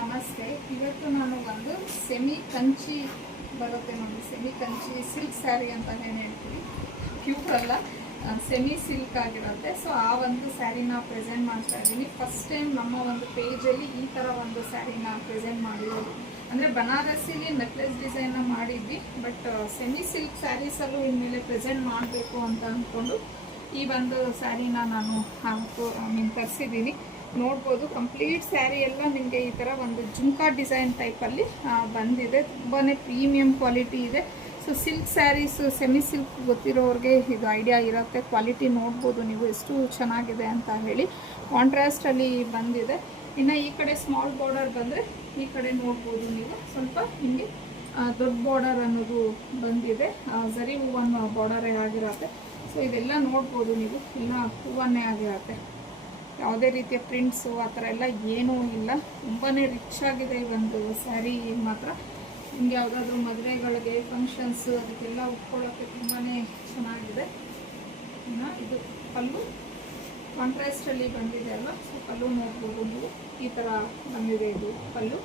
ನಮಸ್ತೆ. ಇವತ್ತು ನಾನು ಒಂದು ಸೆಮಿ ಕಂಚಿ ಬರುತ್ತೆ ನೋಡಿ, ಸೆಮಿ ಕಂಚಿ ಸಿಲ್ಕ್ ಸ್ಯಾರಿ ಅಂತ ಏನು ಹೇಳ್ತೀವಿ, ಪ್ಯೂರ್ ಅಲ್ಲ, ಸೆಮಿ ಸಿಲ್ಕ್ ಆಗಿರುತ್ತೆ. ಸೊ ಆ ಒಂದು ಸ್ಯಾರಿನ ಪ್ರೆಸೆಂಟ್ ಮಾಡ್ತಾ ಇದ್ದೀನಿ. ಫಸ್ಟ್ ಟೈಮ್ ನಮ್ಮ ಒಂದು ಪೇಜಲ್ಲಿ ಈ ಥರ ಒಂದು ಸ್ಯಾರಿನ ಪ್ರೆಸೆಂಟ್ ಮಾಡಿರೋದು. ಅಂದರೆ ಬನಾರಸಿಲಿ ನೆಕ್ಲೆಸ್ ಡಿಸೈನ್ನ ಮಾಡಿದ್ವಿ, ಬಟ್ ಸೆಮಿ ಸಿಲ್ಕ್ ಸ್ಯಾರೀಸಲ್ಲೂ ಇನ್ಮೇಲೆ ಪ್ರೆಸೆಂಟ್ ಮಾಡಬೇಕು ಅಂತ ಅಂದ್ಕೊಂಡು ಈ ಒಂದು ಸ್ಯಾರಿನ ನಾನು ತರಿಸಿದ್ದೀನಿ. ನೋಡ್ಬೋದು, ಕಂಪ್ಲೀಟ್ ಸ್ಯಾರಿ ಎಲ್ಲ ನಿಮಗೆ ಈ ಥರ ಒಂದು ಜುಮ್ಕಾ ಡಿಸೈನ್ ಟೈಪಲ್ಲಿ ಬಂದಿದೆ. ತುಂಬಾ ಪ್ರೀಮಿಯಂ ಕ್ವಾಲಿಟಿ ಇದೆ. So silk saris, semi silk ಗೊತ್ತಿರೋರಿಗೆ ಇದು ಐಡಿಯಾ ಇರುತ್ತೆ. ಕ್ವಾಲಿಟಿ ನೋಡ್ಬೋದು ನೀವು ಎಷ್ಟು ಚೆನ್ನಾಗಿದೆ ಅಂತ ಹೇಳಿ. ಕಾಂಟ್ರಾಸ್ಟಲ್ಲಿ ಬಂದಿದೆ. ಇನ್ನು ಈ ಕಡೆ ಸ್ಮಾಲ್ ಬಾರ್ಡರ್ ಬಂದರೆ ಈ ಕಡೆ ನೋಡ್ಬೋದು ನೀವು, ಸ್ವಲ್ಪ ನಿಮಗೆ ದೊಡ್ಡ ಬಾರ್ಡರ್ ಅನ್ನೋದು ಬಂದಿದೆ. ಝರಿ ಹೂವನ್ನ ಬಾರ್ಡರೇ ಆಗಿರುತ್ತೆ. ಸೊ ಇದೆಲ್ಲ ನೋಡ್ಬೋದು ನೀವು, ಎಲ್ಲ ಹೂವನ್ನೇ ಆಗಿರುತ್ತೆ. ಯಾವುದೇ ರೀತಿಯ ಪ್ರಿಂಟ್ಸು ಆ ಥರ ಎಲ್ಲ ಏನೂ ಇಲ್ಲ. ತುಂಬಾ ರಿಚ್ ಆಗಿದೆ ಈ ಒಂದು ಸ್ಯಾರಿ. ಮಾತ್ರ ನಿಮಗೆ ಯಾವುದಾದ್ರೂ ಮದುವೆಗಳಿಗೆ, ಫಂಕ್ಷನ್ಸು, ಅದಕ್ಕೆಲ್ಲ ಉಟ್ಕೊಳ್ಳೋಕ್ಕೆ ತುಂಬಾ ಚೆನ್ನಾಗಿದೆ. ಇನ್ನು ಇದು ಪಲ್ಲು ಕಾಂಟ್ರಾಸ್ಟಲ್ಲಿ ಬಂದಿದೆ ಅಲ್ವಾ. ಸೊ ಪಲ್ಲು ನೋಡ್ಬೋದು ನೀವು, ಈ ಥರ ಬಂದಿದೆ ಇದು ಪಲ್ಲು.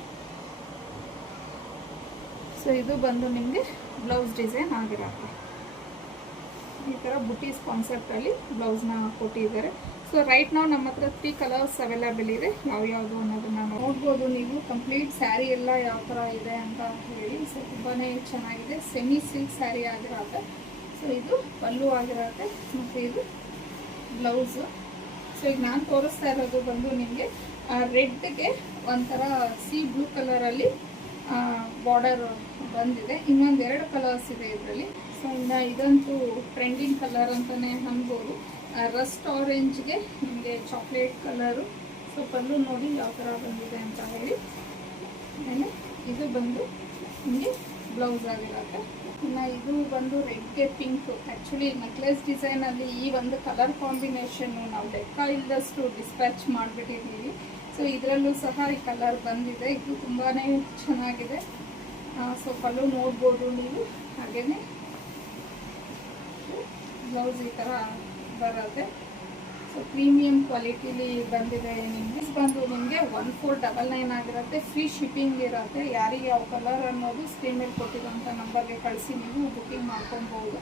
ಸೊ ಇದು ಬಂದು ನಿಮಗೆ ಬ್ಲೌಸ್ ಡಿಸೈನ್ ಆಗಿರುತ್ತೆ. ಈ ಥರ ಬುಟೀಸ್ ಕಾನ್ಸೆಪ್ಟಲ್ಲಿ ಬ್ಲೌಸ್ನ ಕೊಟ್ಟಿದ್ದಾರೆ. ಸೊ ರೈಟ್ ನಾವು ನಮ್ಮ ಹತ್ರ 3 ಕಲರ್ಸ್ ಅವೈಲೇಬಲ್ ಇದೆ. ಯಾವ್ಯಾವುದು ಅನ್ನೋದನ್ನ ನೋಡ್ಬೋದು ನೀವು. ಕಂಪ್ಲೀಟ್ ಸ್ಯಾರಿ ಎಲ್ಲ ಯಾವ ಥರ ಇದೆ ಅಂತ ಹೇಳಿ. ಸೊ ತುಂಬಾ ಚೆನ್ನಾಗಿದೆ. ಸೆಮಿ ಸಿಲ್ಕ್ ಸ್ಯಾರಿ ಆಗಿರುತ್ತೆ. ಸೊ ಇದು ಪಲ್ಲು ಆಗಿರುತ್ತೆ ಮತ್ತು ಇದು ಬ್ಲೌಸು. ಸೊ ಈಗ ನಾನು ತೋರಿಸ್ತಾ ಇರೋದು ಬಂದು ನಿಮಗೆ ರೆಡ್ಗೆ ಒಂಥರ ಸಿ ಬ್ಲೂ ಕಲರಲ್ಲಿ ಬಾರ್ಡರ್ ಬಂದಿದೆ. ಇನ್ನೊಂದು 2 ಕಲರ್ಸ್ ಇದೆ ಇದರಲ್ಲಿ. ಸೊ ಇನ್ನು ಇದಂತೂ ಟ್ರೆಂಡಿಂಗ್ ಕಲರ್ ಅಂತಲೇ ಅನ್ಬೋದು. ರಸ್ಟ್ ಆರೆಂಜ್ಗೆ ನಿಮಗೆ ಚಾಕ್ಲೇಟ್ ಕಲರು. ಸೊ ಪಲ್ಲು ನೋಡಿ ಯಾವ ಥರ ಬಂದಿದೆ ಅಂತ ಹೇಳಿ. ಆಮೇಲೆ ಇದು ಬಂದು ನಿಮಗೆ ಬ್ಲೌಸ್ ಆಗಿರುತ್ತೆ. ಇನ್ನು ಇದು ಬಂದು ರೆಡ್ಗೆ ಪಿಂಕು. ಆ್ಯಕ್ಚುಲಿ ನೆಕ್ಲೆಸ್ ಡಿಸೈನಲ್ಲಿ ಈ ಒಂದು ಕಲರ್ ಕಾಂಬಿನೇಷನ್ನು ನಾವು ಲೆಕ್ಕ ಇಲ್ಲದಷ್ಟು ಡಿಸ್ಪ್ಯಾಚ್ ಮಾಡಿಬಿಟ್ಟಿದ್ದೀವಿ. ಸೊ ಇದರಲ್ಲೂ ಸಹ ಈ ಕಲರ್ ಬಂದಿದೆ. ಇದು ತುಂಬಾ ಚೆನ್ನಾಗಿದೆ. ಸೊ ಪಲ್ಲು ನೋಡ್ಬೋದು ನೀವು. ಹಾಗೆಯೇ ಬ್ಲೌಸ್ ಈ ಥರ ಬರುತ್ತೆ. ಸೊ ಪ್ರೀಮಿಯಂ ಕ್ವಾಲಿಟಿಲಿ ಬಂದಿದೆ. ನಿಮಗೆ ಬಂದು ನಿಮಗೆ 1499 ಆಗಿರುತ್ತೆ. ಫ್ರೀ ಶಿಪ್ಪಿಂಗ್ ಇರುತ್ತೆ. ಯಾರಿಗೆ ಯಾವ ಕಲರ್ ಅನ್ನೋದು ಸ್ಕ್ರೀನ್ ಮೇಲೆ ಕೊಟ್ಟಿರೋಂಥ ನಂಬರ್ಗೆ ಕಳಿಸಿ ನೀವು ಬುಕ್ಕಿಂಗ್ ಮಾಡ್ಕೊಬೋದು.